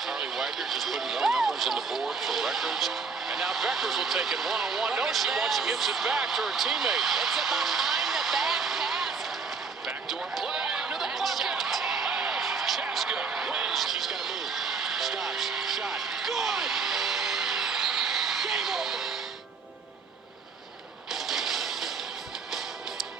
Carly Wagner just putting more numbers on the board for records. And now Beckers will take it one-on-one. No, she wants to gives it back to her teammate. It's a behind-the-back pass. Backdoor play into the bucket. Oh, Chaska wins. She's got to move. Stops. Shot. Good. Game over.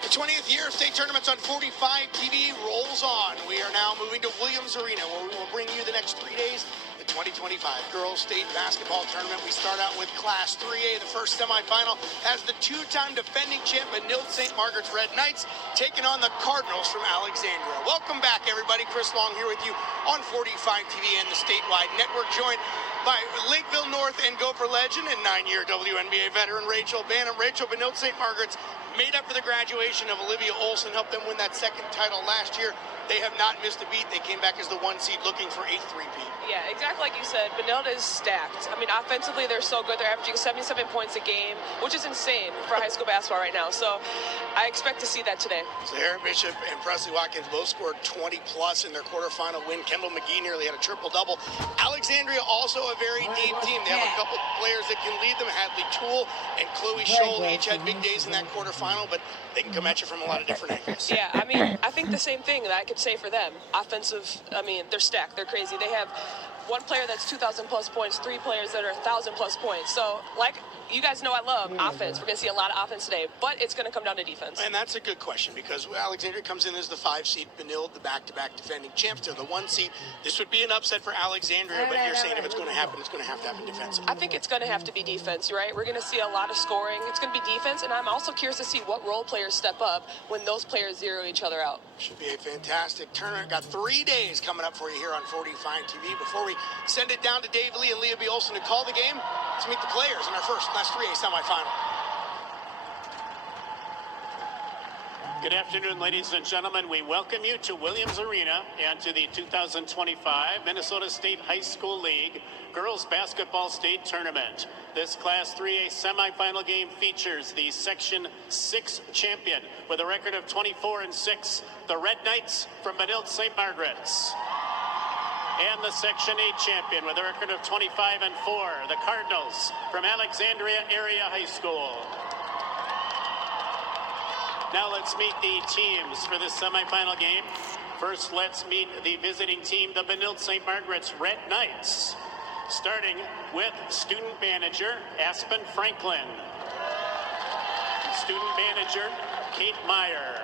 The 20th year of state tournaments on 45 TV rolls on. We are now moving to Williams Arena, where we will bring you the next 3 days the 2025 Girls State Basketball Tournament. We start out with Class 3A. The first semifinal has the two-time defending champ Benilde St. Margaret's Red Knights taking on the Cardinals from Alexandria. Welcome back, everybody. Chris Long here with you on 45 TV and the statewide network, joined by Lakeville North and Gopher legend and 9-year WNBA veteran Rachel Banham. Rachel, Benilde St. Margaret's made up for the graduation of Olivia Olson, helped them win that second title last year. They have not missed a beat. They came back as the 1 seed looking for a 3-peat. Yeah, exactly like you said. Benilde is stacked. I mean, offensively, they're so good. They're averaging 77 points a game, which is insane for high school basketball right now. So I expect to see that today. Sahara Bishop and Presley Watkins both scored 20-plus in their quarterfinal win. Kendall McGee nearly had a triple-double. Alexandria also a very deep team. They have a couple players that can lead them. Hadley Toole and Chloe Scholl each had big days in that quarterfinal, but they can come at you from a lot of different angles. Yeah, I mean, I think the same thing that I could say for them. Offensive, I mean, they're stacked. They're crazy. They have one player that's 2,000-plus points, 3 players that are 1,000-plus points. So, like you guys know, I love offense. We're going to see a lot of offense today, but it's going to come down to defense. And that's a good question, because Alexandria comes in as the 5 seed, Benilde, the back-to-back defending champs. They're the 1 seed. This would be an upset for Alexandria, but you're saying if it's going to happen, it's going to happen defensively. I think it's going to have to be defense, right? We're going to see a lot of scoring. It's going to be defense, and I'm also curious to see what role players step up when those players zero each other out. Should be a fantastic tournament. Got 3 days coming up for you here on 45 TV. Before we send it down to Dave Lee and Leah B. Olson to call the game, let's meet the players in our first Class 3A semifinal. Good afternoon, ladies and gentlemen. We welcome you to Williams Arena and to the 2025 Minnesota State High School League Girls Basketball State Tournament. This Class 3A semifinal game features the Section 6 champion with a record of 24-6, the Red Knights from Benilde St. Margaret's. And the Section 8 champion with a record of 25-4, the Cardinals from Alexandria Area High School. Now let's meet the teams for this semifinal game. First, let's meet the visiting team, the Benilde St. Margaret's Red Knights. Starting with student manager, Aspen Franklin. Student manager, Kate Meyer.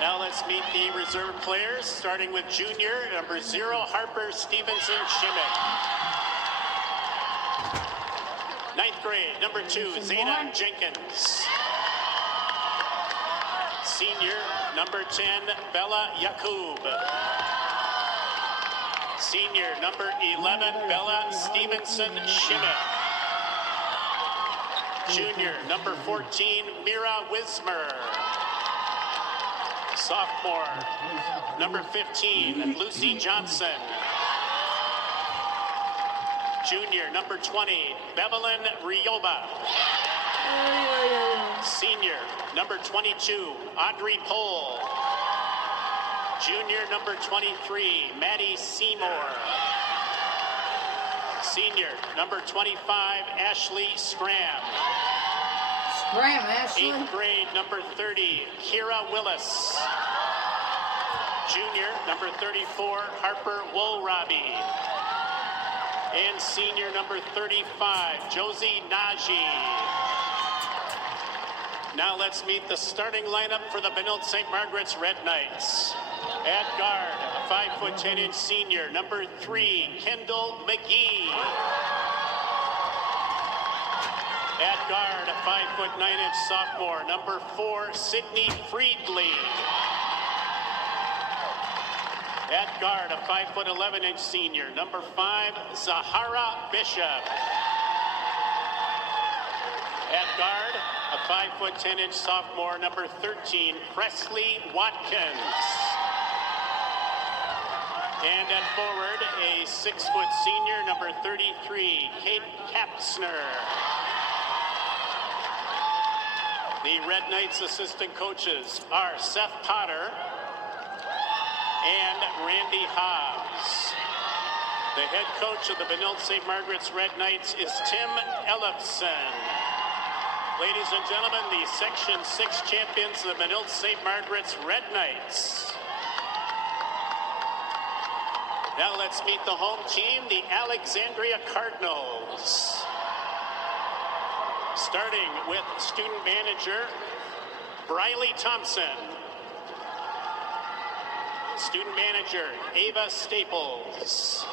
Now let's meet the reserve players, starting with junior, number 0, Harper Stevenson Shimmick. 9th grade, number 2, Zayna Jenkins. Senior, number 10, Bella Yakub. Senior, number 11, Bella Stevenson Shimmick. Junior, number 14, Mira Wismer. Sophomore, number 15, Lucy Johnson. Junior, number 20, Bevelyn Rioba. Senior, number 22, Audrey Pohl. Junior, number 23, Maddie Seymour. Senior, number 25, Ashley Scram. Ashley. 8th grade, number 30, Kira Willis. Junior, number 34, Harper Woolrabi. And senior, number 35, Josie Najee. Now let's meet the starting lineup for the Benilde St. Margaret's Red Knights. At guard, a 5'10" senior, number 3, Kendall McGee. At guard, a 5'9" sophomore, number 4, Sydney Friedley. At guard, a 5'11" senior, number 5, Zahara Bishop. At guard, a 5'10" sophomore, number 13, Presley Watkins. And at forward, a 6' senior, number 33, Kate Kapsner. The Red Knights assistant coaches are Seth Potter and Randy Hobbs. The head coach of the Benilde St. Margaret's Red Knights is Tim Ellefson. Ladies and gentlemen, the Section 6 champions of the Benilde St. Margaret's Red Knights. Now let's meet the home team, the Alexandria Cardinals. Starting with student manager Briley Thompson. Student manager Ava Staples.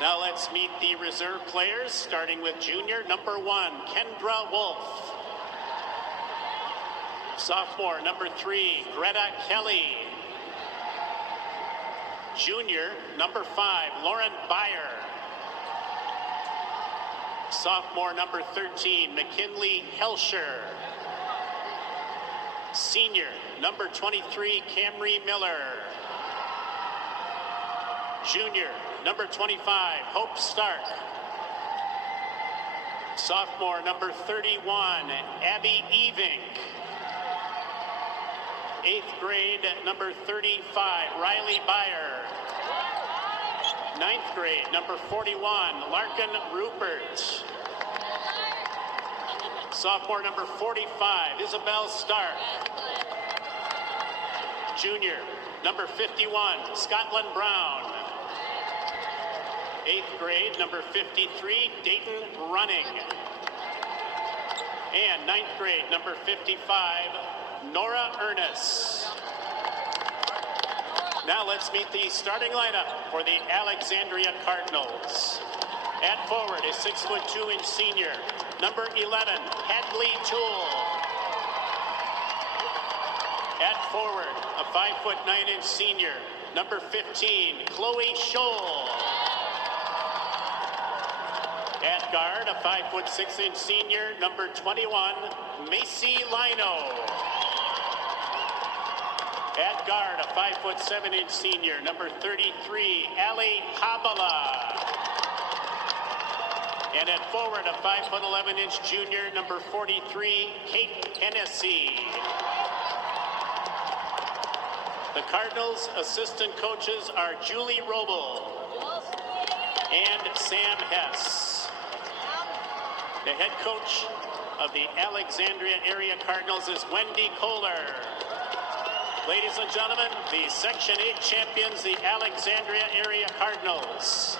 Now let's meet the reserve players, starting with junior number 1, Kendra Wolf. Sophomore number 3, Greta Kelly. Junior number 5, Lauren Byer. Sophomore number 13, McKinley Helsher. Senior number 23, Camry Miller. Junior number 25, Hope Stark. Sophomore number 31, Abby Evink. 8th grade number 35, Riley Byer. 9th grade number 41, Larkin Rupert. Sophomore number 45, Isabel Stark. Junior number 51, Scotland Brown. 8th grade, number 53, Dayton Running. And 9th grade, number 55, Nora Ernest. Now let's meet the starting lineup for the Alexandria Cardinals. At forward is 6'2" senior, number 11, Hadley Toole. At forward, a 5'9" senior, number 15, Chloe Scholl. At guard, a 5'6" senior, number 21, Macy Lino. At guard, a 5'7" senior, number 33, Ali Habala. And at forward, a 5'11" junior, number 43, Kate Hennessy. The Cardinals' assistant coaches are Julie Roble and Sam Hess. The head coach of the Alexandria Area Cardinals is Wendy Kohler. Ladies and gentlemen, the Section 8 champions, the Alexandria Area Cardinals.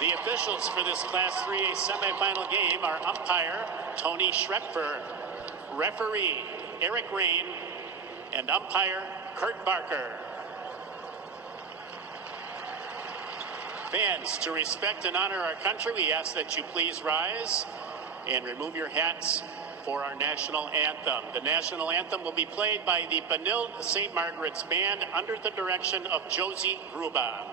The officials for this Class 3A semifinal game are umpire Tony Schretfer, referee Eric Rain, and umpire Kurt Barker. Fans, to respect and honor our country, we ask that you please rise and remove your hats for our national anthem. The national anthem will be played by the Benilde St. Margaret's Band under the direction of Josie Gruba.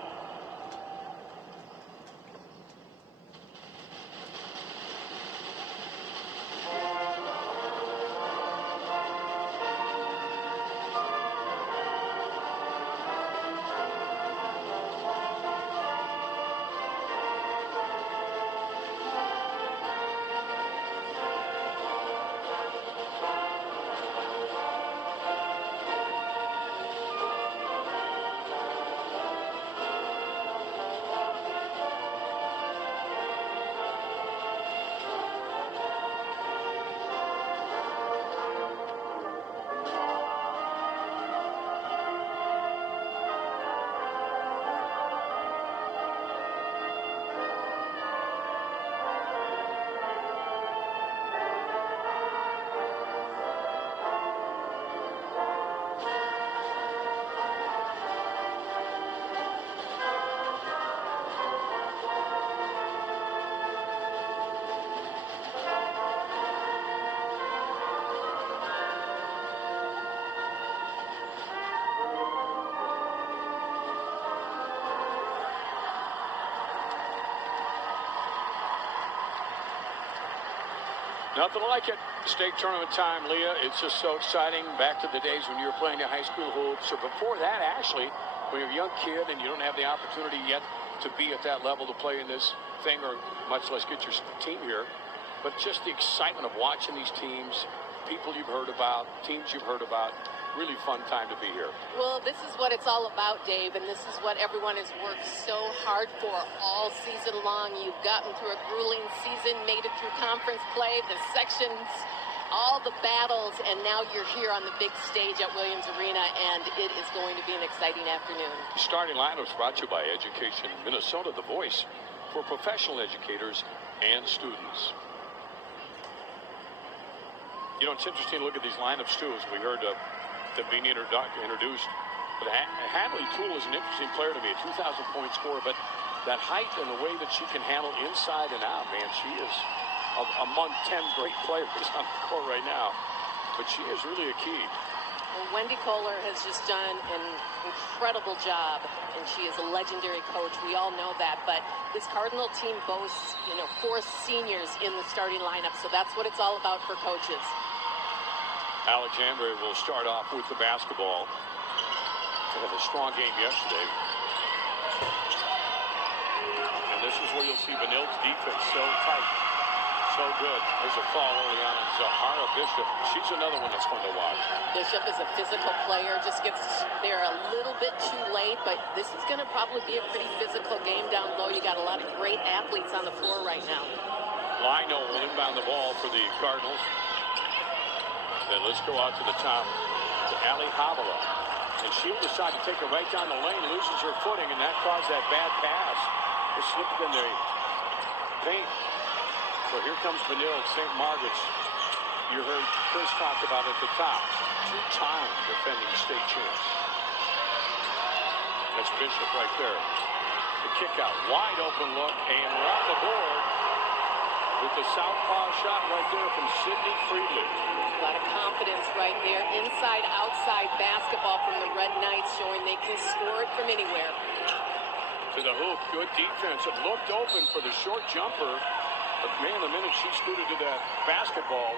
Nothing like it. State tournament time, Leah. It's just so exciting. Back to the days when you were playing the high school hoops. Or before that, Ashley, when you're a young kid and you don't have the opportunity yet to be at that level to play in this thing, or much less get your team here. But just the excitement of watching these teams, people you've heard about, teams you've heard about. really fun time to be here. Well, this is what it's all about, Dave, and this is what everyone has worked so hard for all season long. You've gotten through a grueling season, made it through conference play, the sections, all the battles, and now you're here on the big stage at Williams Arena, and it is going to be an exciting afternoon. Starting lineups brought to you by Education Minnesota, the voice for professional educators and students. You know, it's interesting to look at these lineups, too, as we heard them being introduced. But Hadley Toole is an interesting player to me, a 2,000-point scorer, but that height and the way that she can handle inside and out, man, she is among 10 great players on the court right now. But she is really a key. Well, Wendy Kohler has just done an incredible job, and she is a legendary coach. We all know that, but this Cardinal team boasts, 4 seniors in the starting lineup, so that's what it's all about for coaches. Alexandria will start off with the basketball. They had a strong game yesterday. And this is where you'll see Vanille's defense so tight, so good. There's a fall early on Zahara Bishop. She's another one that's fun to watch. Bishop is a physical player, just gets there a little bit too late, but this is going to probably be a pretty physical game down low. You got a lot of great athletes on the floor right now. Lino will inbound the ball for the Cardinals. Then let's go out to the top to Ali Havala. And she'll decide to take it right down the lane, loses her footing, and that caused that bad pass. It slipped in the paint. So here comes Vanille at St. Margaret's. You heard Chris talk about it at the top. 2-time defending state champs. That's Bishop right there. The kick out, wide open look, and we're on the board with the southpaw shot right there from Sydney Friedland. A lot of confidence right there. Inside, outside basketball from the Red Knights, showing they can score it from anywhere. To the hoop, good defense. It looked open for the short jumper, but man, the minute she scooted to that basketball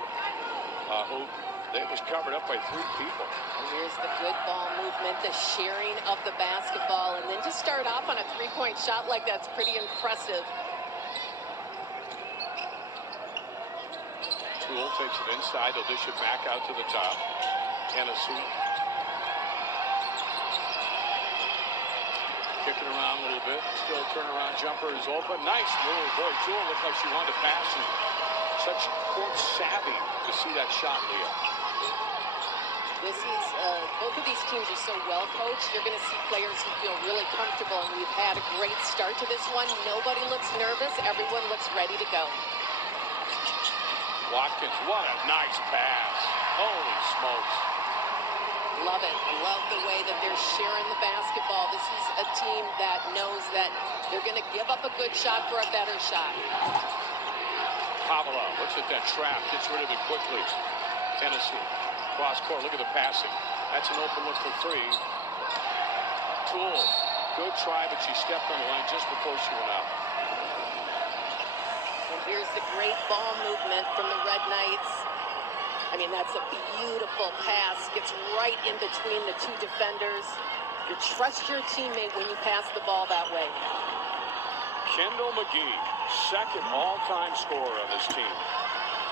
hoop, it was covered up by 3 people. And here's the good ball movement, the sharing of the basketball, and then to start off on a 3-point shot like that's pretty impressive. Toole takes it inside. They'll dish it back out to the top. Tennessee. Kicking around a little bit. Still turnaround jumper is open. Nice move. Boy, Toole looked like she wanted to pass. And such court savvy to see that shot, Leah. This is, both of these teams are so well coached. You're going to see players who feel really comfortable, and we've had a great start to this one. Nobody looks nervous. Everyone looks ready to go. Watkins, what a nice pass. Holy smokes. Love it. Love the way that they're sharing the basketball. This is a team that knows that they're going to give up a good shot for a better shot. Havala looks at that trap, gets rid of it quickly. Tennessee, cross court, look at the passing. That's an open look for 3. Toole, good try, but she stepped on the line just before she went out. Here's the great ball movement from the Red Knights. I mean, that's a beautiful pass. Gets right in between the 2 defenders. You trust your teammate when you pass the ball that way. Kendall McGee, second all-time scorer on this team.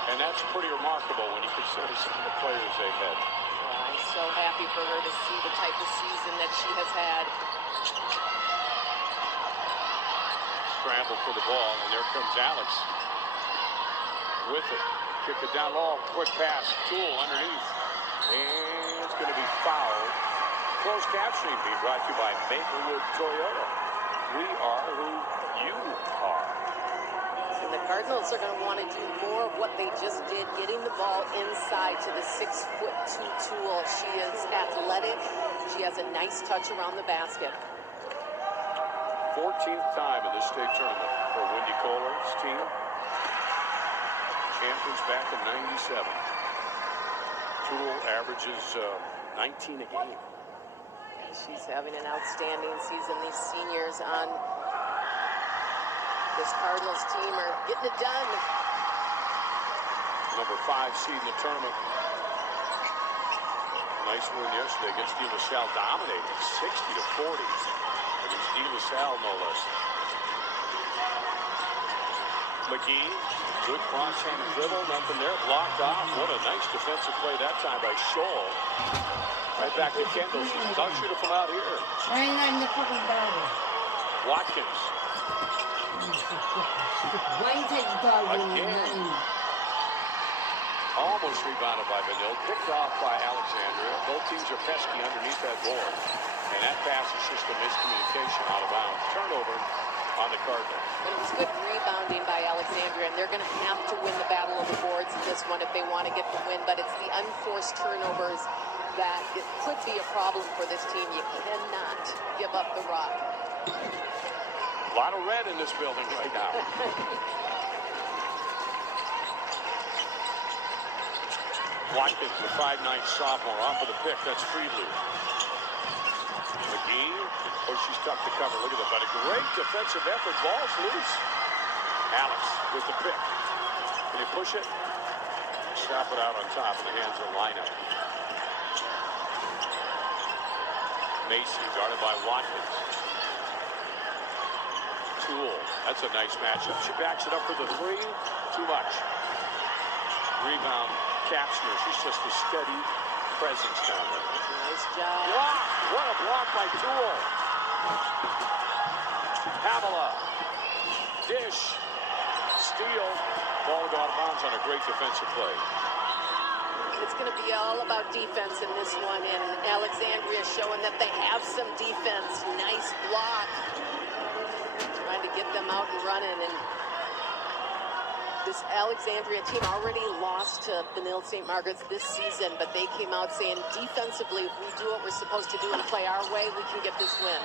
And that's pretty remarkable when you consider some of the players they've had. Well, I'm so happy for her to see the type of season that she has had. Scramble for the ball, and there comes Alex with it. Kick it down low, quick pass. Toole underneath. And it's going to be fouled. Closed captioning being brought to you by Maplewood Toyota. We are who you are. And the Cardinals are going to want to do more of what they just did, getting the ball inside to the 6'2" Toole. She is athletic. She has a nice touch around the basket. 14th time in this state tournament for Wendy Kohler's team. Champions back in '97. Toole averages 19 a game. She's having an outstanding season. These seniors on this Cardinals team are getting it done. Number 5 seed in the tournament. Nice win yesterday against De La Salle, dominating 60-40. Against De La Salle, no less. McGee, good cross-hand dribble, nothing there, blocked off. What a nice defensive play that time by Scholl. Right back to Kendall. She says, I'll shoot it from out here. I ain't not in the fucking battle. Watkins. Why you take the dog when you're not Again. in? Almost rebounded by Benil. Picked off by Alexandria. Both teams are pesky underneath that board. And that pass is just a miscommunication out of bounds. Turnover on the Cardinals. But it was good rebounding by Alexandria, and they're going to have to win the battle of the boards in this one if they want to get the win. But it's the unforced turnovers that it could be a problem for this team. You cannot give up the rock. A lot of red in this building right now. Watkins, the 5'9" sophomore, off of the pick. That's Friedler. McGee. Oh, she's tough to cover. Look at that. But a great defensive effort. Ball's loose. Alex with the pick. Can you push it? Stop it out on top in the hands of the lineup. Macy guarded by Watkins. Toole. That's a nice matchup. She backs it up for the three. Too much. Rebound. Kapsner. She's just a steady presence down there. Nice job. Block. What a block by Toole. Havila. Dish. Steal. Ball got out of bounds on a great defensive play. It's going to be all about defense in this one, and Alexandria showing that they have some defense. Nice block. Trying to get them out and running, and this Alexandria team already lost to Benilde St. Margaret's this season, but they came out saying defensively, if we do what we're supposed to do and play our way, we can get this win.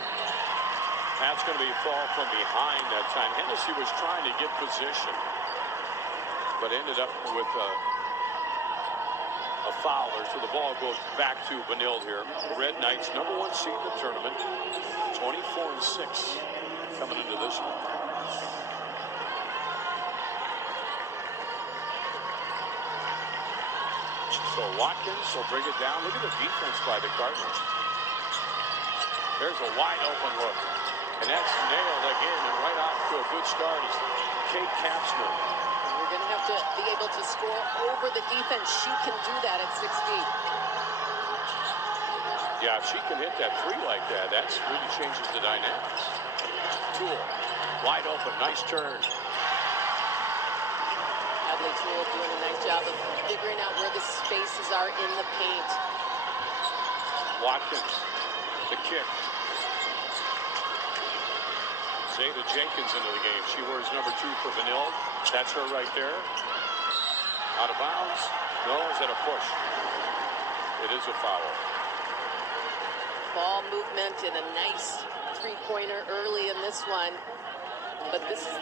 That's going to be a fall from behind that time. Hennessy was trying to get position, but ended up with a foul there. So the ball goes back to Benilde here. The Red Knights, #1 seed in the tournament, 24-6 coming into this one. So Watkins will bring it down. Look at the defense by the Cardinals. There's a wide open look. And that's nailed again, and right off to a good start is Kate Kapsner. We're going to have to be able to score over the defense. She can do that at 6 feet. Yeah, if she can hit that three like that, that really changes the dynamics. Toole, wide open, nice turn. Hadley Toole doing a nice job of figuring out where the spaces are in the paint. Watkins, the kick. Zeta Jenkins into the game. She wears #2 for Benilde. That's her right there. Out of bounds. No, is that a push? It is a foul. Ball movement and a nice three-pointer early in this one. But this is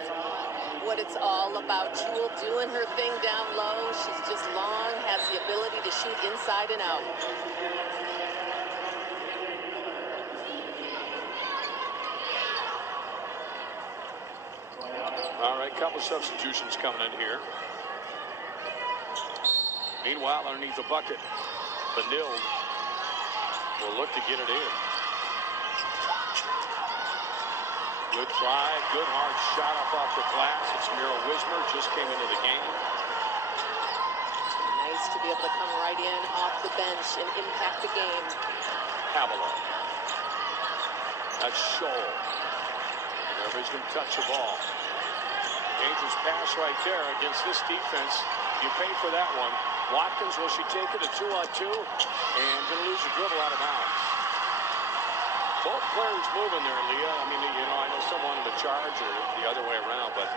what it's all about. Toole doing her thing down low. She's just long, has the ability to shoot inside and out. All right, couple substitutions coming in here. Meanwhile, underneath the bucket, Benilde will look to get it in. Good try, good hard shot up off the glass. It's Mira Wismer, just came into the game. Nice to be able to come right in off the bench and impact the game. Havila. That's Scholl. Everybody's going to touch the ball. Dangerous pass right there against this defense. You pay for that one. Watkins, will she take it? A 2-on-2? And going to lose the dribble out of bounds. Both players moving there, Leah. I mean, you know, I know some wanted to charge or the other way around, but...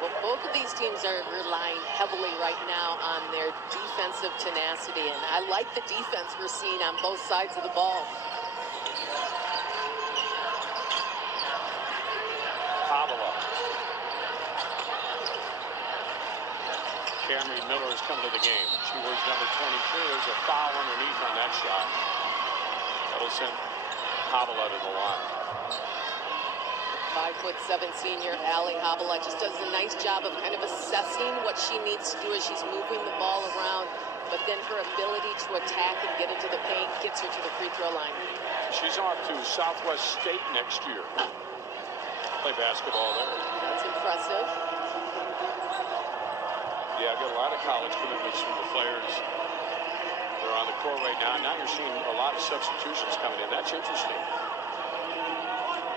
Well, both of these teams are relying heavily right now on their defensive tenacity, and I like the defense we're seeing on both sides of the ball. Havila. Camry Miller is coming to the game. She wears #23. There's a foul underneath on that shot. That'll send Havila to the line. 5'7" senior Allie Havila just does a nice job of kind of assessing what she needs to do as she's moving the ball around, but then her ability to attack and get into the paint gets her to the free throw line. She's off to Southwest State next year. Play basketball there. That's impressive. Yeah, I've got a lot of college commitments from the players. They're on the court right now. Now you're seeing a lot of substitutions coming in. That's interesting.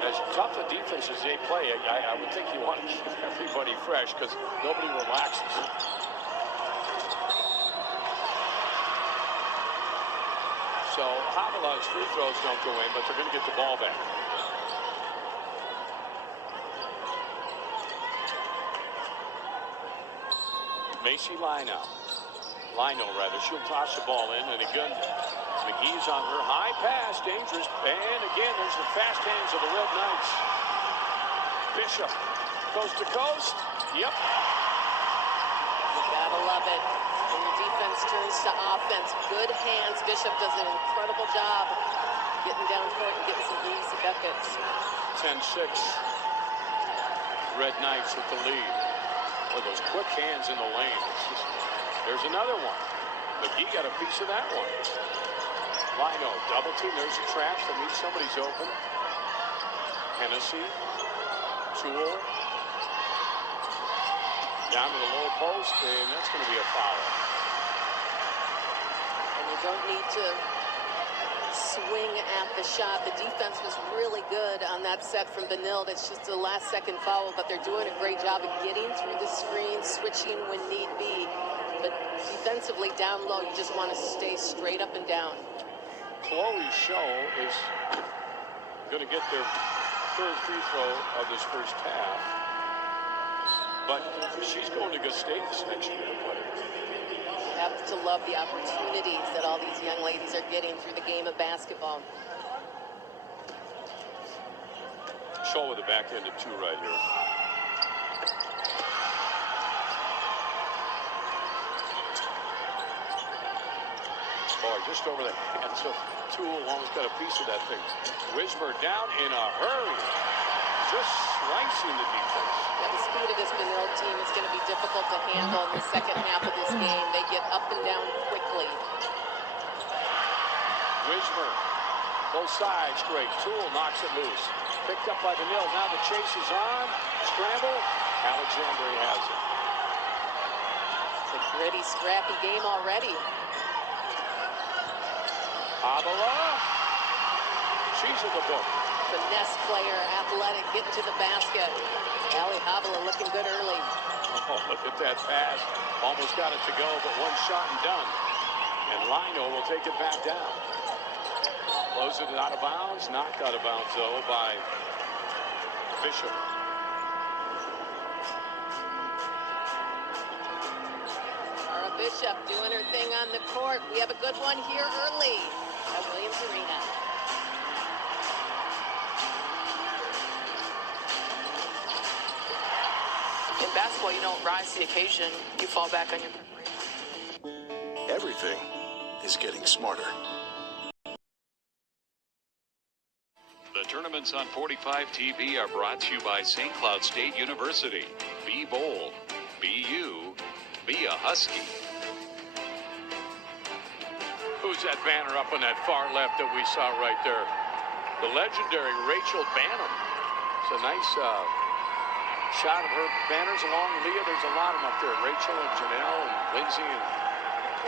As tough a defense as they play, I would think you want to keep everybody fresh because nobody relaxes. So Haviland's free throws don't go in, but they're going to get the ball back. Macy Lino, rather. She'll toss the ball in, and again, McGee's on her high pass, dangerous. And again, there's the fast hands of the Red Knights. Bishop, coast to coast. Yep. You gotta love it. When the defense turns to offense, good hands. Bishop does an incredible job getting down court and getting some easy buckets. 10-6. Red Knights with the lead. With those quick hands in the lane. There's another one. McGee got a piece of that one. Lino, double team. There's a trash. That means somebody's open. Hennessy. Tool. Down to the low post, and that's going to be a foul. And you don't need to swing at the shot. The defense was really good on that set from Benilde. It's just a last-second foul, but they're doing a great job of getting through the screen, switching when need be. But defensively down low, you just want to stay straight up and down. Chloe Show is going to get their third free throw of this first half. But she's going to go State this next year to play. You have to love the opportunities that all these young ladies are getting through the game of basketball. Shaw with the back end of 2 right here. Boy, just over the hands of Tool. Almost got a piece of that thing. Wismer down in a hurry. Just slicing the defense. Yeah, the speed of this Benilde team is going to be difficult to handle in the second half of this game. They get up and down quickly. Wismer, both sides, great. Tool knocks it loose. Picked up by Benilde. Now the chase is on. Scramble. Alexandre has it. It's a gritty, scrappy game already. Avila. She's in the book. Finesse player, athletic, getting to the basket. Allie Havila looking good early. Oh, look at that pass. Almost got it to go, but one shot and done. And Lino will take it back down. Close it out of bounds. Knocked out of bounds, though, by Bishop. Tara Bishop doing her thing on the court. We have a good one here early at Williams Arena. In basketball, you don't rise to the occasion. You fall back on your preparation. Everything is getting smarter. The tournaments on 45 TV are brought to you by St. Cloud State University. Be bold. Be you. Be a Husky. Who's that banner up on that far left that we saw right there? The legendary Rachel Banham. It's a nice shot of her banners along Leah. There's a lot of them up there. Rachel and Janelle and Lindsay.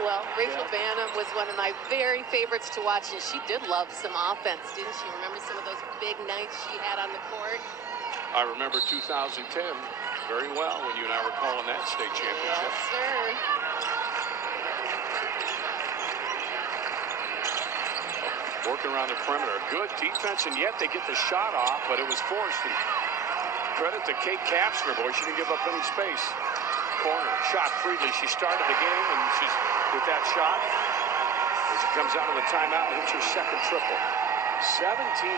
Well, Rachel Banham was one of my very favorites to watch, and she did love some offense, didn't she? Remember some of those big nights she had on the court? I remember 2010 very well when you and I were calling that state championship. Yes, sir. Working around the perimeter. Good defense, and yet they get the shot off, but it was forced. And credit to Kate Kapsner, boy. She didn't give up any space. Corner, shot freely. She started the game, and she's with that shot. As she comes out of the timeout and hits her second triple. 17-10.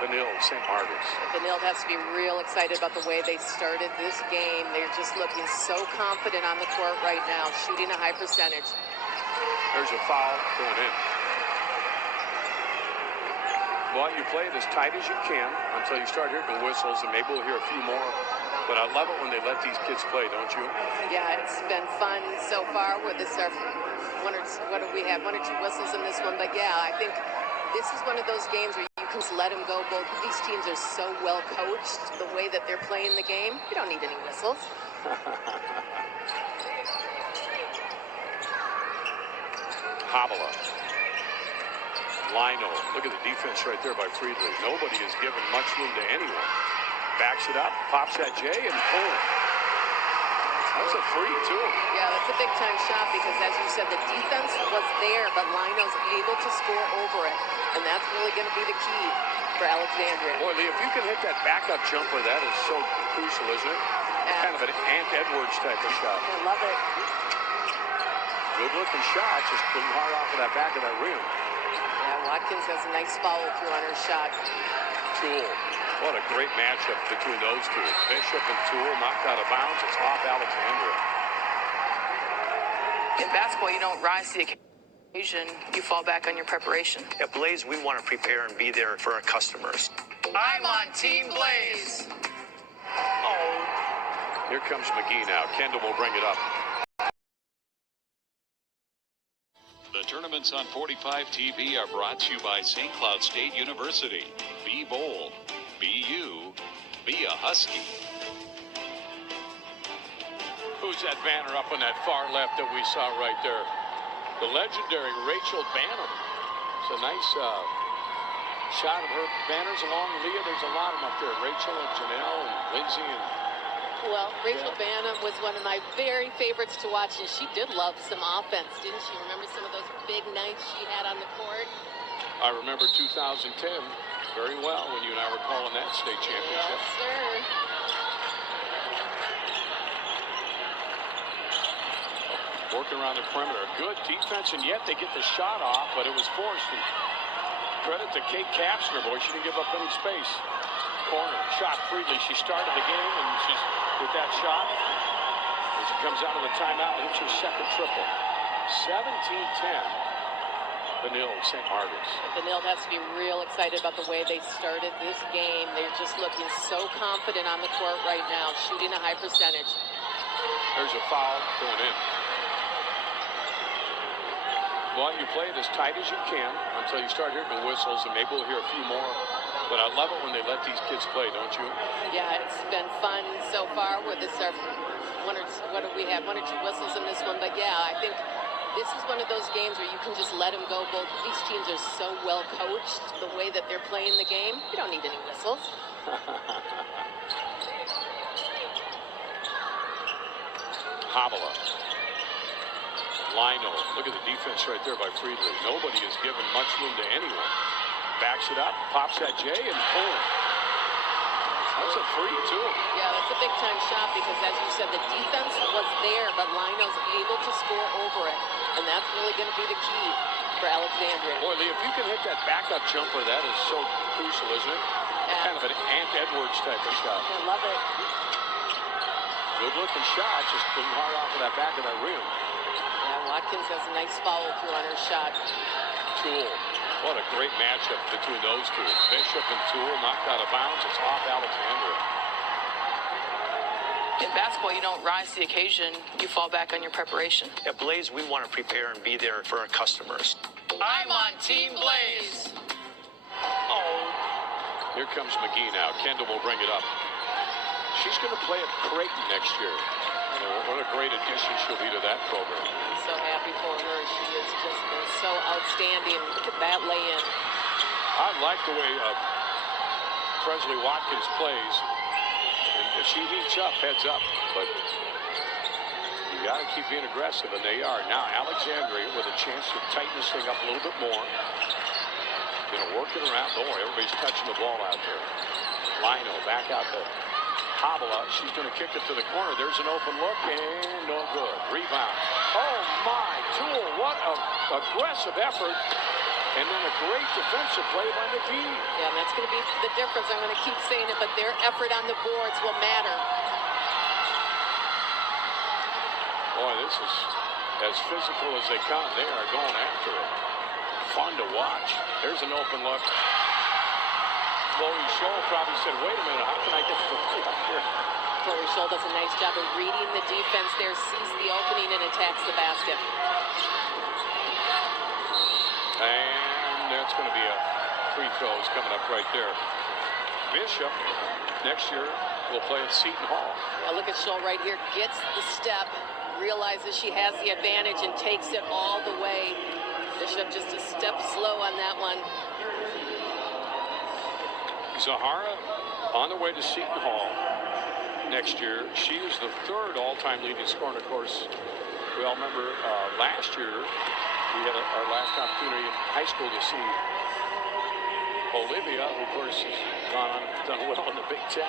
Benilde, St. Margaret's. Benilde has to be real excited about the way they started this game. They're just looking so confident on the court right now, shooting a high percentage. There's a foul going in. Well, you play it as tight as you can until you start hearing the whistles, and maybe we'll hear a few more. But I love it when they let these kids play, don't you? Yeah, it's been fun so far. With this, one or two whistles in this one. But yeah, I think this is one of those games where you can just let them go. Both of these teams are so well coached, the way that they're playing the game. You don't need any whistles. Havala. Lino. Look at the defense right there by Friedley. Nobody has given much room to anyone. Backs it up, pops that J, and boom. That's a free, too. Yeah, that's a big-time shot because, as you said, the defense was there, but Lino's able to score over it, and that's really going to be the key for Alexandria. Boy, Lee, if you can hit that backup jumper, that is so crucial, isn't it? Yeah. Kind of an Ant Edwards type of shot. I love it. Good-looking shot, just putting hard off of that back of that rim. Yeah, Watkins has a nice follow-through on her shot. Tool. What a great matchup between those two. Bishop and Tool knocked out of bounds. It's off Alexandria. In basketball, you don't rise to the occasion. You fall back on your preparation. At Blaze, we want to prepare and be there for our customers. I'm on Team Blaze. Oh. Here comes McGee now. Kendall will bring it up. The tournaments on 45 TV are brought to you by St. Cloud State University. Be bold. Be you. Be a Husky. Who's that banner up on that far left that we saw right there? The legendary Rachel Banham. It's a nice shot of her banners along Leah. There's a lot of them up there. Rachel and Janelle and Lindsay and... Well, Rachel Banham was one of my very favorites to watch, and she did love some offense, didn't she? Remember some of those big nights she had on the court? I remember 2010 very well when you and I were calling that state championship. Yes, sir. Working around the perimeter. Good defense, and yet they get the shot off, but it was forced. And credit to Kate Kapsner, boy. She didn't give up any space. Corner. Shot Friedley. She started the game, and she's with that shot. And she comes out of the timeout and hits her second triple. 17-10. Benilde, St. Margaret's. Benilde has to be real excited about the way they started this game. They're just looking so confident on the court right now, shooting a high percentage. There's a foul going in. Well, you play it as tight as you can until you start hearing the whistles, and maybe we'll hear a few more. But I love it when they let these kids play, don't you? Yeah, it's been fun so far. With this, one or two whistles in this one. But yeah, I think this is one of those games where you can just let them go. Both of these teams are so well coached, the way that they're playing the game. You don't need any whistles. Havala. Lino. Look at the defense right there by Friedley. Nobody has given much room to anyone. Backs it up, pops that J, and boom. That's a free, too. Yeah, that's a big-time shot because, as you said, the defense was there, but Lino's able to score over it, and that's really going to be the key for Alexandria. Boy, Lee, if you can hit that backup jumper, that is so crucial, isn't it? Yeah. Kind of an Ant Edwards type of shot. I love it. Good-looking shot, just putting hard off of that back of that rim. Yeah, Watkins has a nice follow-through on her shot. Tool. What a great matchup between those two. Bishop and Tool knocked out of bounds. It's off Alexandria. In basketball, you don't rise to the occasion. You fall back on your preparation. At Blaze, we want to prepare and be there for our customers. I'm on Team Blaze. Oh. Here comes McGee now. Kendall will bring it up. She's going to play at Creighton next year. What a great addition she'll be to that program. I'm so happy for her. She has just been so outstanding. Look at that lay-in. I like the way Presley Watkins plays. And if she heats up, heads up. But you got to keep being aggressive, and they are. Now Alexandria with a chance to tighten this thing up a little bit more. Going to work it around. Don't worry, everybody's touching the ball out there. Lino back out to Havala. She's going to kick it to the corner. There's an open look, and no good. Rebound. Oh, my. Tool, what a aggressive effort. And then a great defensive play by McGee. Yeah, and that's going to be the difference. I'm going to keep saying it, but their effort on the boards will matter. Boy, this is as physical as they come. They are going after it. Fun to watch. There's an open look. Chloe Scholl probably said, wait a minute, how can I get to the play up here? Chloe Scholl does a nice job of reading the defense there, sees the opening, and attacks the basket. And there's going to be a free throws coming up right there. Bishop, next year, will play at Seton Hall. Now look at Scholl right here, gets the step, realizes she has the advantage, and takes it all the way. Bishop just a step slow on that one. Zahara on the way to Seton Hall next year. She is the third all-time leading scorer. And of course, we all remember last year we had our last opportunity in high school to see Olivia, who of course has gone on and done well in the Big Ten.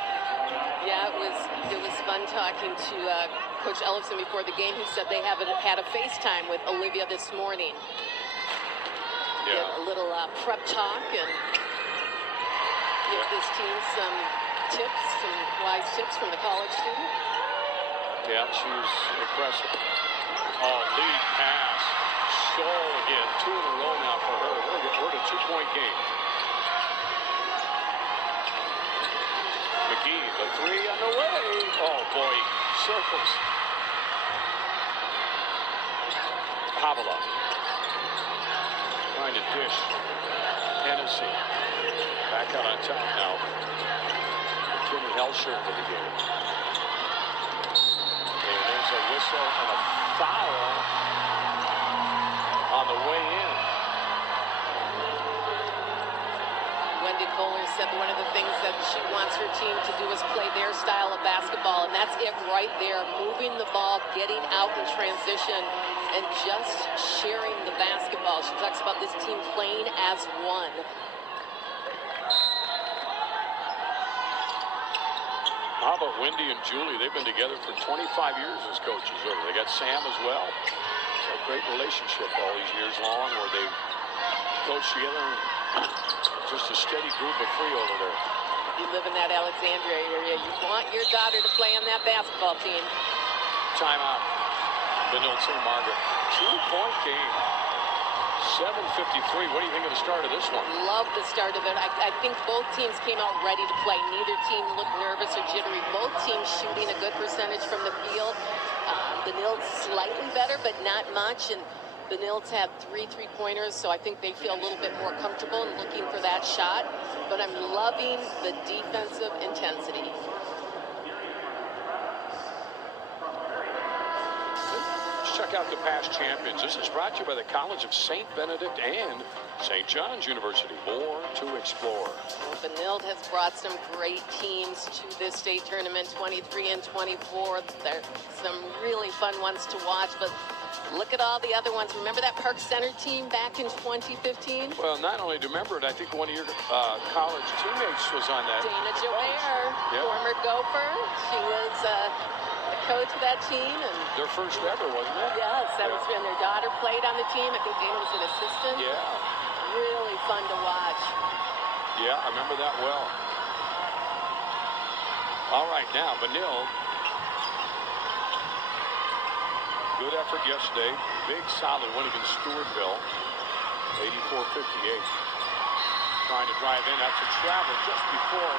Yeah, it was fun talking to Coach Ellison before the game. He said they had a FaceTime with Olivia this morning. Yeah. Get a little prep talk and give this team some tips, some wise tips from the college student. Yeah, she was impressive. Oh, lead pass. Stoll again. 2 in a row now for her. We're at a 2-point game. McGee, the 3 on the way. Oh, boy. Circles. Havala. Trying to dish. Hennessy. Back out on top now. McKinney Helsher into the game. And there's a whistle and a foul on the way in. Wendy Kohler said one of the things that she wants her team to do is play their style of basketball, and that's it right there. Moving the ball, getting out in transition, and just sharing the basketball. She talks about this team playing as one. How about Wendy and Julie? They've been together for 25 years as coaches. They got Sam as well. It's a great relationship all these years long where they coach together. Just a steady group of 3 over there. You live in that Alexandria area. You want your daughter to play on that basketball team. Timeout. Benilde St. Margaret. 2-point game. 7:53. What do you think of the start of this one? Love the start of it. I think both teams came out ready to play. Neither team looked nervous or jittery. Both teams shooting a good percentage from the field. Benilde slightly better, but not much. And Benilde's had 3 3-pointers, so I think they feel a little bit more comfortable in looking for that shot. But I'm loving the defensive intensity. Check out the past champions. This is brought to you by the College of St. Benedict and St. John's University. More to explore. Well, Benilde has brought some great teams to this state tournament, 23 and 24. There's some really fun ones to watch, but look at all the other ones. Remember that Park Center team back in 2015? Well, not only do you remember it, I think one of your college teammates was on that. Dana Joubert, former Gopher. She was the coach of that team. And their first ever, wasn't it? Yes, that was when their daughter played on the team. I think Dana was an assistant. Yeah. Really fun to watch. Yeah, I remember that well. All right, now, Benilde. Good effort yesterday. Big, solid win against Stewartville. 84-58. Trying to drive in. That's a travel just before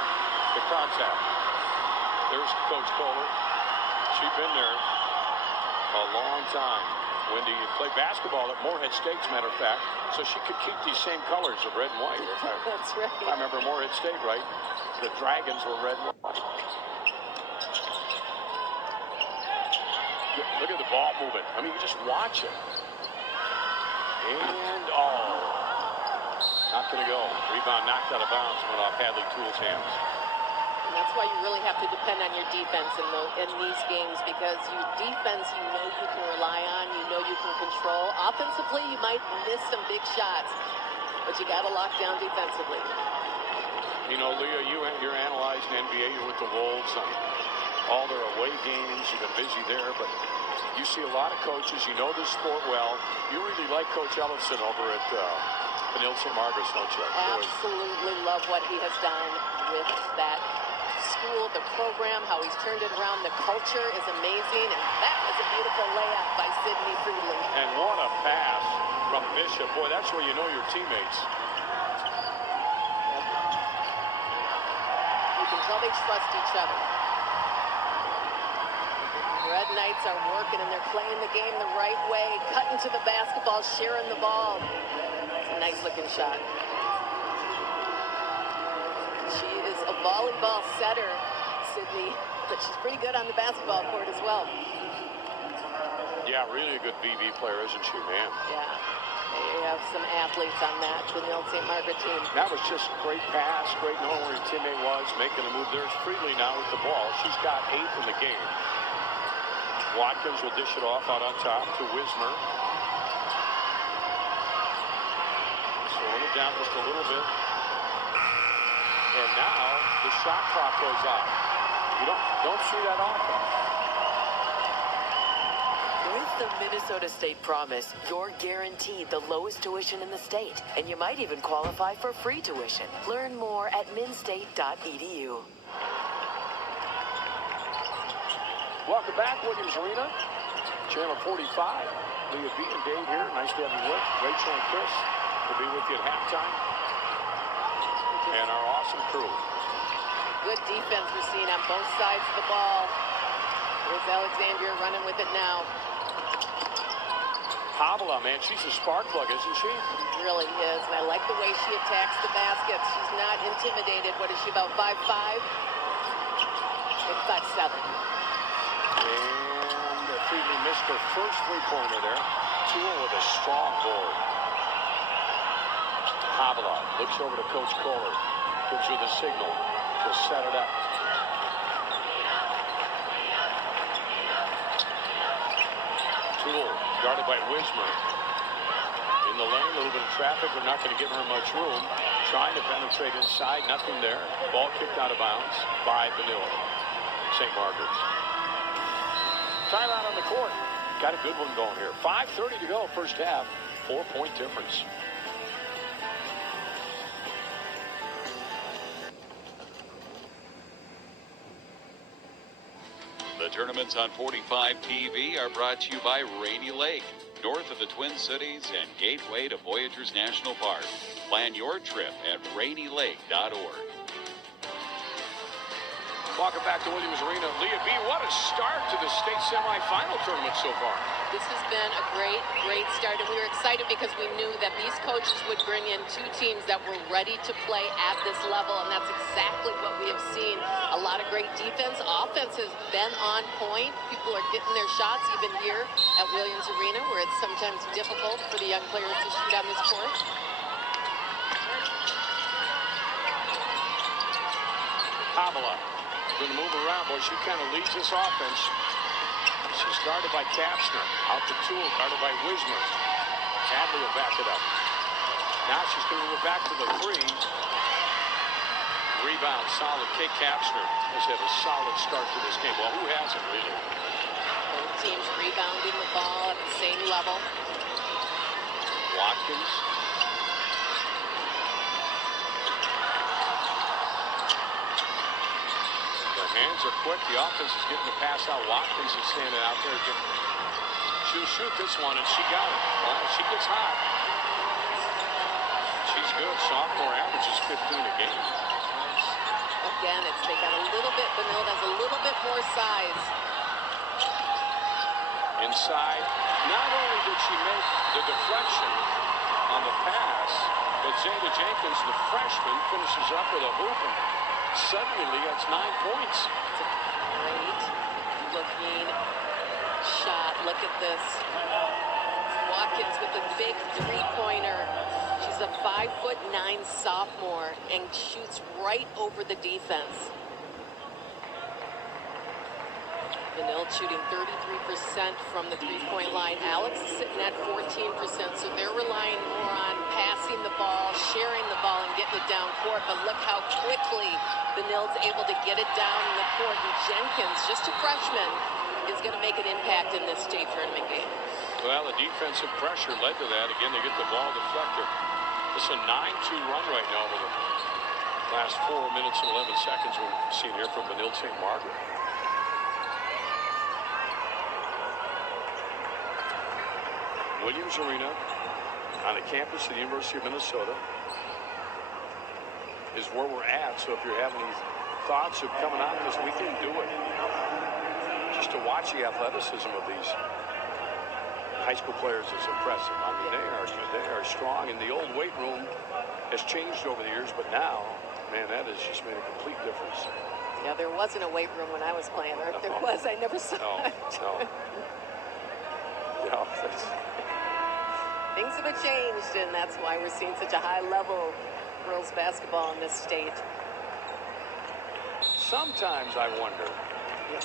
the contact. There's Coach Kohler. She's been there a long time. Wendy played basketball at Morehead State, as a matter of fact, so she could keep these same colors of red and white. That's right. I remember Morehead State, right? The Dragons were red and white. Look at the ball movement. I mean, you just watch it. And, not going to go. Rebound knocked out of bounds, went off Hadley Toole's hands. And that's why you really have to depend on your defense in these games, because your defense, you know you can rely on, you know you can control. Offensively, you might miss some big shots, but you got to lock down defensively. You know, Leah, you're analyzing NBA. You're with the Wolves on all their away games. You've been busy there, but you see a lot of coaches. You know this sport well. You really like Coach Ellison over at Benilde St. Margaret's, don't you? Absolutely love what he has done with that school, the program, how he's turned it around. The culture is amazing, and that was a beautiful layup by Sydney Freely. And what a pass from Bishop. Boy, that's where you know your teammates. You can tell they trust each other. Red Knights are working, and they're playing the game the right way, cutting to the basketball, sharing the ball. It's a nice-looking shot. She is a volleyball setter, Sydney, but she's pretty good on the basketball court as well. Yeah, really a good VB player, isn't she, man? Yeah. They have some athletes on that Benilde St. Margaret team. That was just a great pass, great knowing where your teammate was, making a move. There's Freely now with the ball. She's got 8 in the game. Watkins will dish it off out on top to Wismer. Slowing it down just a little bit. And now the shot clock goes out. You don't see that often. With the Minnesota State Promise, you're guaranteed the lowest tuition in the state, and you might even qualify for free tuition. Learn more at minstate.edu. Welcome back, Williams Arena. Channel 45. Leah B and Dave here. Nice to have you with. Rachel and Chris will be with you at halftime. And our awesome crew. Good defense we're seeing on both sides of the ball. Here's Alexandria running with it now. Havila, man, she's a spark plug, isn't she? She really is, and I like the way she attacks the baskets. She's not intimidated. What is she, about 5'5"? Maybe 5'7". And Freely missed her first three-pointer there. Tool with a strong board. Havila looks over to Coach Kohler. Gives her the signal to set it up. Tool guarded by Wismer. In the lane, a little bit of traffic. We're not going to give her much room. Trying to penetrate inside. Nothing there. Ball kicked out of bounds by Benilde St. Margaret's. Timeout on the court. Got a good one going here. 5:30 to go, first half. 4-point difference. The tournaments on 45 TV are brought to you by Rainy Lake, north of the Twin Cities and gateway to Voyageurs National Park. Plan your trip at rainylake.org. Welcome back to Williams Arena. Leah B, what a start to the state semifinal tournament so far. This has been a great start, and we were excited because we knew that these coaches would bring in 2 teams that were ready to play at this level, and that's exactly what we have seen. A lot of great defense. Offense has been on point. People are getting their shots even here at Williams Arena, where it's sometimes difficult for the young players to shoot on this court. Havila going to move around, boy. She kind of leads this offense. She's guarded by Kapsner. Out to Tool, guarded by Wismer. Hadley will back it up. Now she's going to move back to the 3. Rebound, solid. Kate Kapsner has had a solid start to this game. Well, who hasn't, really? Both teams rebounding the ball at the same level. Watkins. Hands are quick. The offense is getting the pass out. Watkins is standing out there. She'll shoot this one, and she got it. Well, she gets hot. She's good. Sophomore averages 15 a game. Again, they got a little bit, Benilde has a little bit more size. Inside. Not only did she make the deflection on the pass, but Zayda Jenkins, the freshman, finishes up with a hoop. Suddenly, that's 9 points. It's a great looking shot. Look at this. Watkins with a big 3-pointer. She's a 5'9" sophomore and shoots right over the defense. Benilde shooting 33% from the 3-point line. Alex is sitting at 14%, so they're relying more on passing the ball, sharing the ball, and getting it down court. But look how quickly Benilde's able to get it down in the court. And Jenkins, just a freshman, is going to make an impact in this state tournament game. Well, the defensive pressure led to that. Again, they get the ball deflected. It's a 9-2 run right now over the last 4 minutes and 11 seconds we've seen here from Benilde St. Margaret. Williams Arena on the campus of the University of Minnesota is where we're at. So if you're having any thoughts of coming out this weekend, do it. Just to watch the athleticism of these high school players is impressive. I mean, they are strong, and the old weight room has changed over the years, but now, man, that has just made a complete difference. Yeah, there wasn't a weight room when I was playing, or if there was, I never saw it. No. Yeah, that's... Things have changed, and that's why we're seeing such a high level of girls basketball in this state. Sometimes I wonder,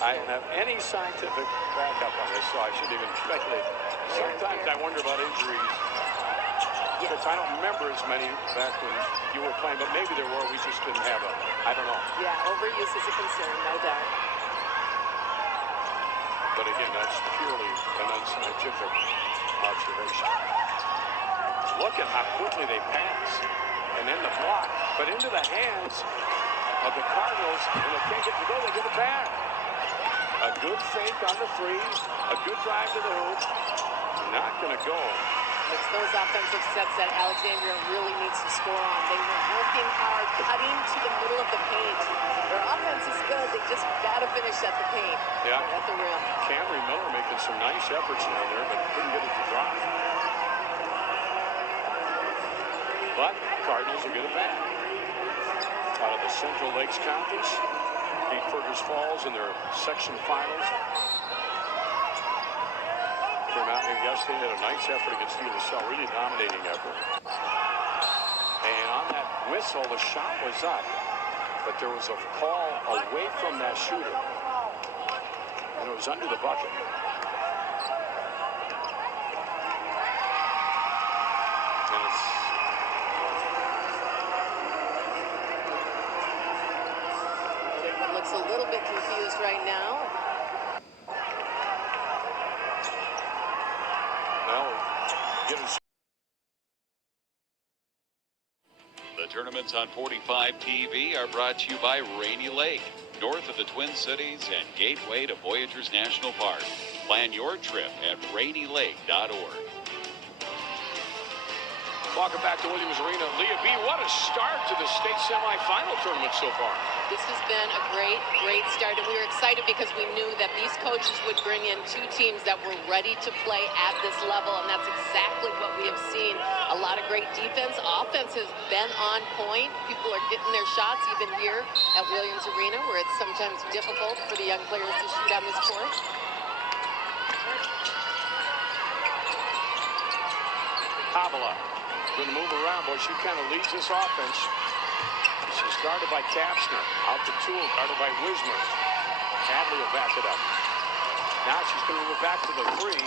I don't have any scientific backup on this, so I shouldn't even speculate. Sometimes I wonder about injuries, because I don't remember as many back when you were playing, but maybe there were, we just didn't have a, I don't know. Yeah, overuse is a concern, no doubt. But again, that's purely an unscientific observation. Look at how quickly they pass. And then the block, but into the hands of the Cardinals, and they can't get to go, they get it back. A good fake on the three, a good drive to the hoop, not going to go. It's those offensive sets that Alexandria really needs to score on. They were working hard, cutting to the middle of the paint. Their offense is good. They just got to finish at the paint, at the rim. Camry Miller making some nice efforts down there, but couldn't get it to drop. But Cardinals will get it back. Out of the Central Lakes Conference, beat Fergus Falls in their section finals. Came out here yesterday, had a nice effort against USL, really dominating effort. And on that whistle, the shot was up, but there was a call away from that shooter, and it was under the bucket. And Everyone looks a little bit confused right now. The tournaments on 45 TV are brought to you by Rainy Lake, north of the Twin Cities and gateway to Voyageurs National Park. Plan your trip at rainylake.org. Welcome back to Williams Arena. Leah B., what a start to the state semifinal tournament so far. This has been a great start, and we were excited because we knew that these coaches would bring in two teams that were ready to play at this level, and that's exactly what we have seen. A lot of great defense. Offense has been on point. People are getting their shots even here at Williams Arena, where it's sometimes difficult for the young players to shoot on this court. Kabbalah going to move around, boy. She kind of leads this offense. She's guarded by Kapsner. Out to Toole, guarded by Wismer. Hadley will back it up. Now she's going to move it back to the three.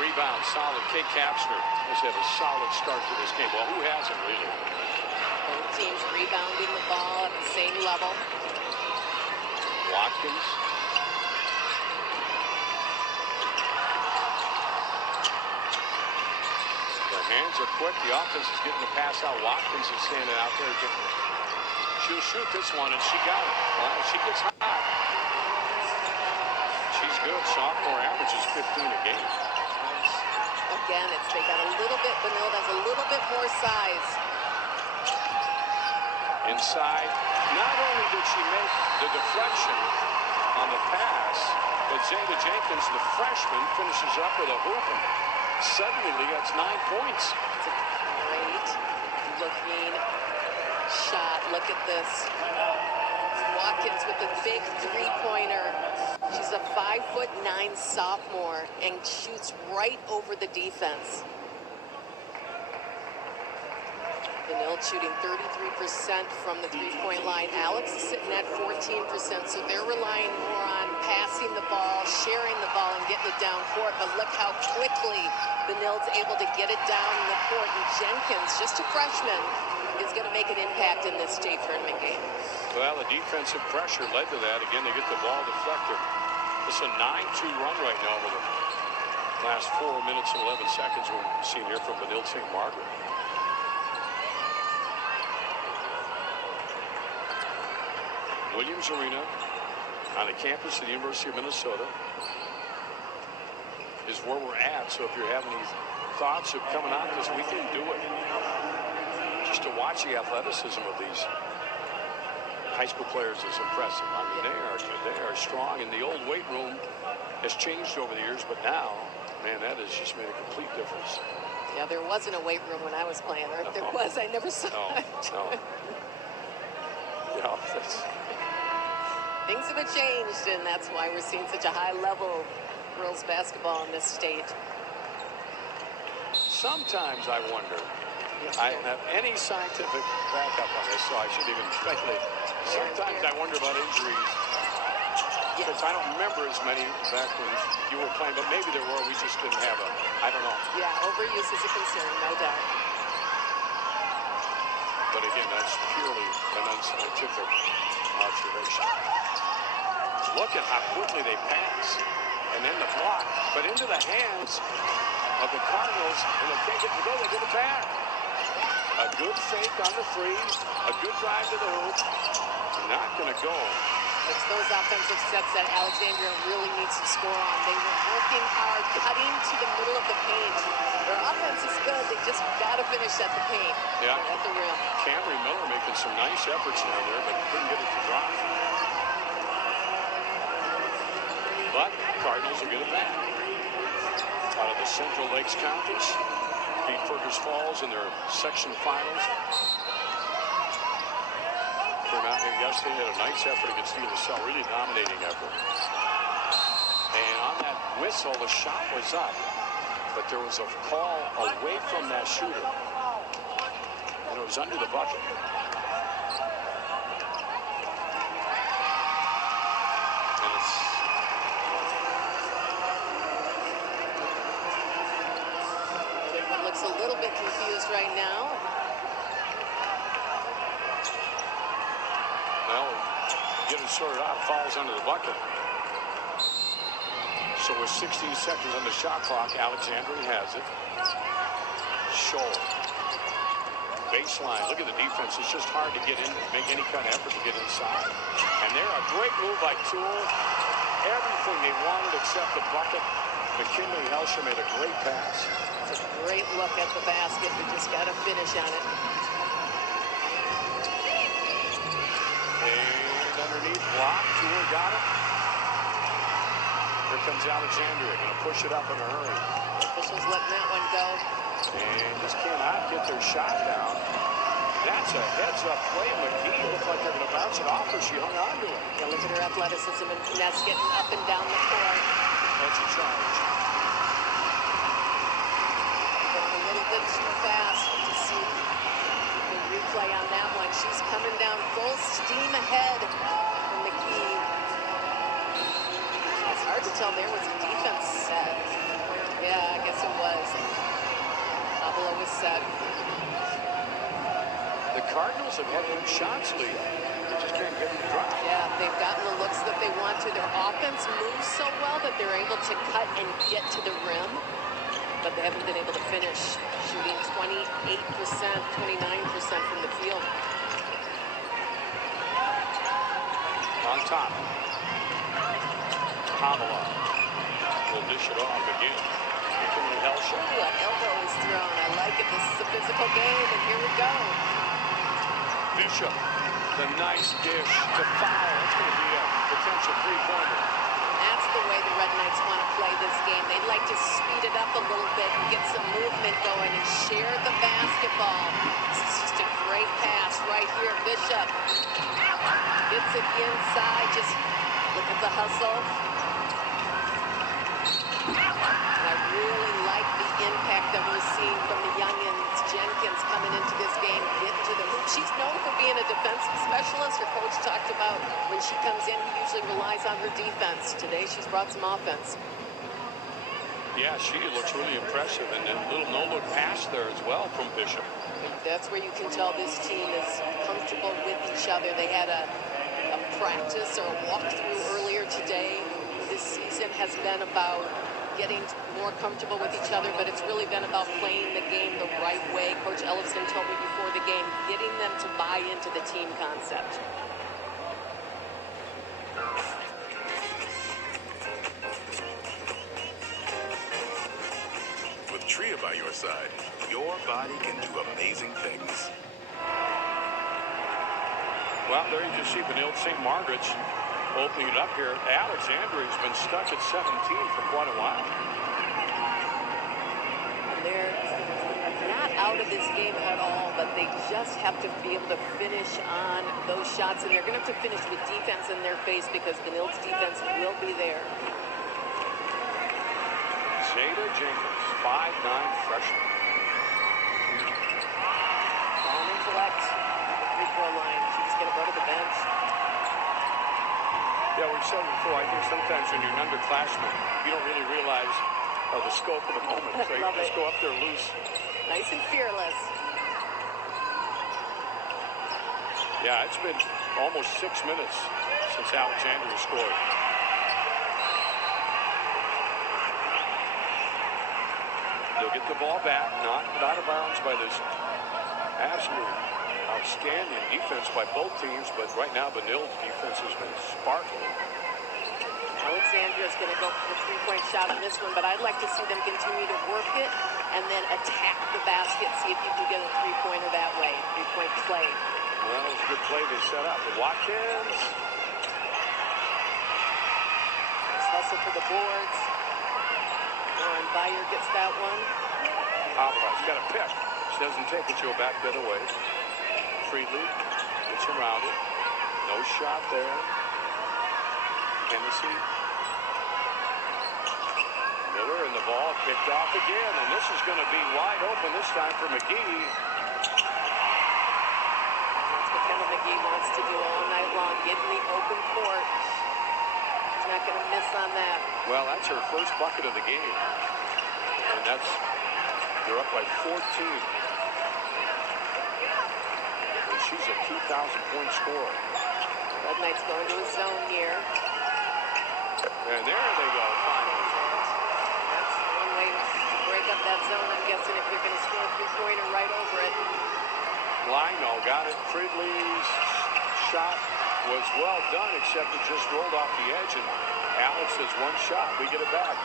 Rebound, solid. Kate Kapsner has had a solid start to this game. Well, who hasn't, really? Both teams rebounding the ball at the same level. Watkins. Their hands are quick. The offense is getting the pass out. Watkins is standing out there. She'll shoot this one, and she got it. Well, she gets hot. She's good. Sophomore averages 15 a game. Again, they got a little bit, Benilde has a little bit more size. Inside. Not only did she make the deflection on the pass, but Zeta Jenkins, the freshman, finishes up with a hoop, and suddenly that's 9 points. It's a great looking shot. Look at this. Watkins with a big three-pointer. She's a 5'9" sophomore and shoots right over the defense. Benilde shooting 33% from the three-point line. Alex is sitting at 14%, so they're relying more on passing the ball, sharing the ball, and getting it down court. But look how quickly Benilde's able to get it down in the court. And Jenkins, just a freshman, is going to make an impact in this state tournament game. Well, the defensive pressure led to that. Again, they get the ball deflected. It's a 9-2 run right now over the last 4 minutes and 11 seconds we've seen here from Benilde St. Margaret. Williams Arena on the campus of the University of Minnesota is where we're at. So if you're having any thoughts of coming out this weekend, do it. Just to watch the athleticism of these high school players is impressive. I mean, they are strong, and the old weight room has changed over the years, but now, man, that has just made a complete difference. Yeah, there wasn't a weight room when I was playing, or if there was, I never saw it. No. Yeah, Things have changed, and that's why we're seeing such a high level girls basketball in this state. Sometimes I wonder, I don't have any scientific backup on this, so I shouldn't even speculate. Sometimes I wonder about injuries, because I don't remember as many back when you were playing, but maybe there were, we just didn't have them. I don't know. Yeah, overuse is a concern, no doubt. But again, that's purely an unscientific observation. Look at how quickly they pass. And then the block, but into the hands of the Cardinals, and they can't get to go, they get it back. A good fake on the free, a good drive to the hoop, not going to go. It's those offensive sets that Alexandria really needs to score on. They were working hard, cutting to the middle of the paint. Their offense is good, they just got to finish at the paint, at the rim. Camry Miller making some nice efforts down there, but couldn't get it to drop. But Cardinals will get it back. Out of the Central Lakes counties, beat Fergus Falls in their section finals. Came out here yesterday, had a nice effort against De La Salle, really dominating effort. And on that whistle, the shot was up, but there was a call away from that shooter, and it was under the bucket. And it's Everyone looks a little bit confused right now. Well, get it sorted out, falls under the bucket. So with 16 seconds on the shot clock, Alexandria has it. Scholl. Baseline, look at the defense. It's just hard to get in, make any kind of effort to get inside. And there, a great move by Toole. Everything they wanted except the bucket. McKinley Helsher made a great pass. It's a great look at the basket. We just got to finish on it. And underneath, block. Toole got it. Here comes Alexandria. Going to push it up in a hurry. Officials letting that one go. And just cannot get their shot down. That's a heads-up play. McGee looked like they're going to bounce it off, but she hung on to it. Yeah, look at her athleticism and finesse getting up and down the court. That's a charge. Going a little bit too fast to see the replay on that one. She's coming down full steam ahead from McGee. It's hard to tell there was a defense set. Yeah, I guess it was. Avila was set. The Cardinals have had good shots, Lee. They just can't get them to drop. Yeah, they've gotten the looks that they want to. Their offense moves so well that they're able to cut and get to the rim, but they haven't been able to finish, shooting 28%, 29% from the field. On top. Avila will dish it off again. Helsher. Ooh, an elbow is thrown. I like it. This is a physical game, and here we go. Bishop, the nice dish to foul. It's going to be a potential three-pointer. That's the way the Red Knights want to play this game. They'd like to speed it up a little bit and get some movement going and share the basketball. This is just a great pass right here. Bishop gets it inside. Just look at the hustle. I really like the impact that we're seeing from the youngins. Jenkins coming into this game, getting to the hoop. She's known for being a defensive specialist. Her coach talked about when she comes in, he usually relies on her defense. Today, she's brought some offense. Yeah, she looks really impressive, and a little no-look pass there as well from Bishop. And that's where you can tell this team is comfortable with each other. They had a practice or a walkthrough earlier today. This season has been about getting more comfortable with each other, but it's really been about playing the game the right way. Coach Ellison told me before the game, getting them to buy into the team concept. With Tria by your side, your body can do amazing things. Well, there you just see Benilde St. Margaret's opening it up here. Alexandria's been stuck at 17 for quite a while. They're not out of this game at all, but they just have to be able to finish on those shots, and they're going to have to finish with defense in their face because Benilde's defense will be there. Zeta Jenkins, 5'9" freshman. Calm and collect at the free-throw line. She's going to go to the bench. Yeah, we've said before, I think sometimes when you're an underclassman, you don't really realize the scope of the moment. So you just go up there loose. Nice and fearless. Yeah, it's been almost 6 minutes since Alexandria scored. They'll get the ball back, not out of bounds by this absolute outstanding defense by both teams, but right now Benilde's defense has been sparkling. Alexandria's going to go for the three-point shot on this one, but I'd like to see them continue to work it and then attack the basket, see if you can get a three-pointer that way, three-point play. Well, it was a good play they set up. Watkins. Nice hustle for the boards. Lauren Byer gets that one. Alvarez got a pick. She doesn't take it, she'll back the other way. Friedley gets around it. No shot there. Hennessy. Miller and the ball picked off again, and this is going to be wide open this time for McGee. That's what Kendall McGee wants to do all night long, get in the open court. He's not going to miss on that. Well, that's her first bucket of the game. And they're up by 14. And she's a 2,000-point scorer. Red Knight's going to his zone here. And there they go, finally. That's one way to break up that zone, I'm guessing, if you're going to score a three-pointer right over it. Lino got it. Friedley's shot was well done, except it just rolled off the edge, and Alex has one shot. We get it back.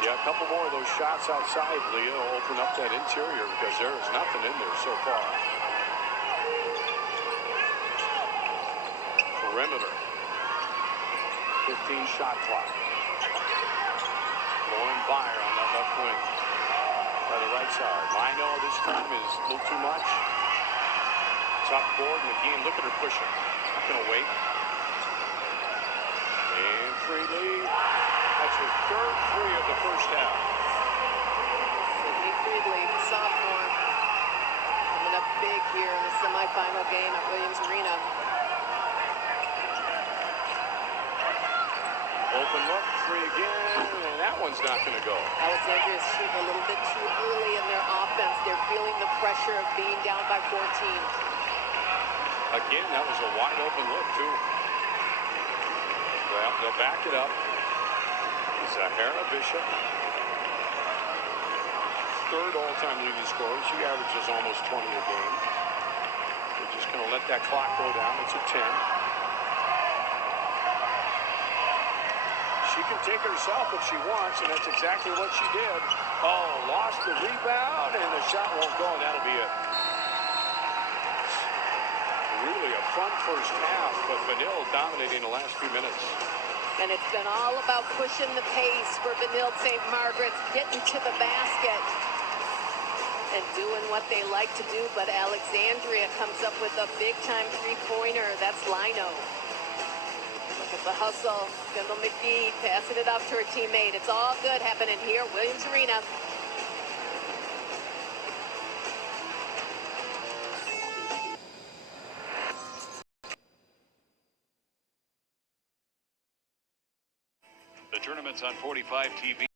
Yeah, a couple more of those shots outside, Leah, will open up that interior because there is nothing in there so far. Perimeter. 15-shot clock. Lauren Byer on that left wing. By the right side. Lino this time is a little too much. Top board. McGee, look at her pushing. Not going to wait. And Friedley. That's her third three of the first half. Sydney Friedley, the sophomore, coming up big here in the semifinal game at Williams Arena. Open look, three again, and that one's not going to go. Alexandria is shooting a little bit too early in their offense. They're feeling the pressure of being down by 14. Again, that was a wide open look, too. Well, they'll back it up. Zahara Bishop, third all-time leading scorer. She averages almost 20 a game. We're just going to let that clock go down. It's a 10. She can take it herself if she wants, and that's exactly what she did. Oh, lost the rebound, and the shot won't go, and that'll be it. Really a fun first half, but Benilde dominating the last few minutes. And it's been all about pushing the pace for Benilde St. Margaret's, getting to the basket and doing what they like to do. But Alexandria comes up with a big-time three-pointer. That's Lino. Look at the hustle. Kendall McGee passing it off to her teammate. It's all good happening here at Williams Arena. The tournaments on 45 TV.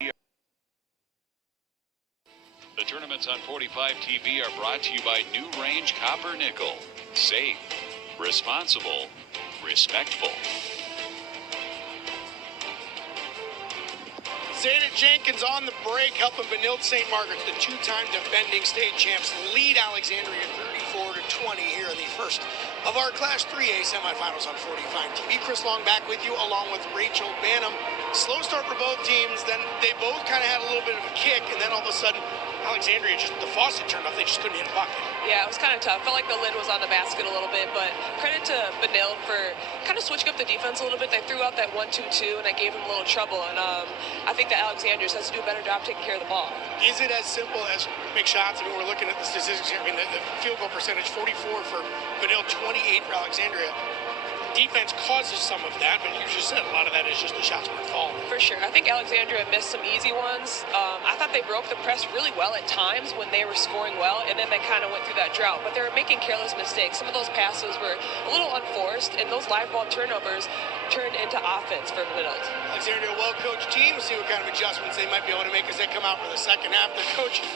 The tournaments on 45 TV are brought to you by New Range Copper Nickel. Safe, responsible, respectful. Zeta Jenkins on the break, helping Benilde St. Margaret's, the two-time defending state champs, lead Alexandria 34-20 here in the first of our Class 3A semifinals on 45 TV. Chris Long back with you, along with Rachel Banham. Slow start for both teams, then they both kind of had a little bit of a kick, and then all of a sudden, Alexandria the faucet turned off. They just couldn't hit a bucket. Yeah, it was kind of tough. Felt like the lid was on the basket a little bit, but credit to Benilde for kind of switching up the defense a little bit. They threw out that 1-2-2, and that gave them a little trouble. And I think that Alexandria has to do a better job taking care of the ball. Is it as simple as big shots? I mean, we're looking at the statistics here. I mean, the field goal percentage, 44 for Benilde, 28 for Alexandria. defense causes some of that, but you just said a lot of that is just the shots weren't falling. For sure. I think Alexandria missed some easy ones. I thought they broke the press really well at times when they were scoring well, and then they kind of went through that drought. But they were making careless mistakes. Some of those passes were a little unforced, and those live ball turnovers turned into offense for Minot. Alexandria, a well-coached team. We'll see what kind of adjustments they might be able to make as they come out for the second half. The coach,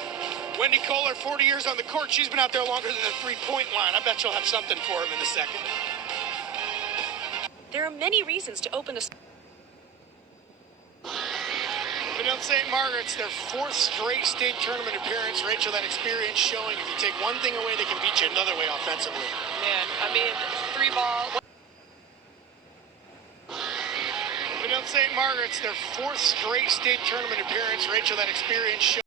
Wendy Kohler, 40 years on the court. She's been out there longer than the three-point line. I bet you'll have something for him in the second. There are many reasons to open the... Benilde St. Margaret's, their fourth straight state tournament appearance. Rachel, that experience showing if you take one thing away, they can beat you another way offensively. Man, I mean, three ball. Benilde St. Margaret's, their fourth straight state tournament appearance. Rachel, that experience showing.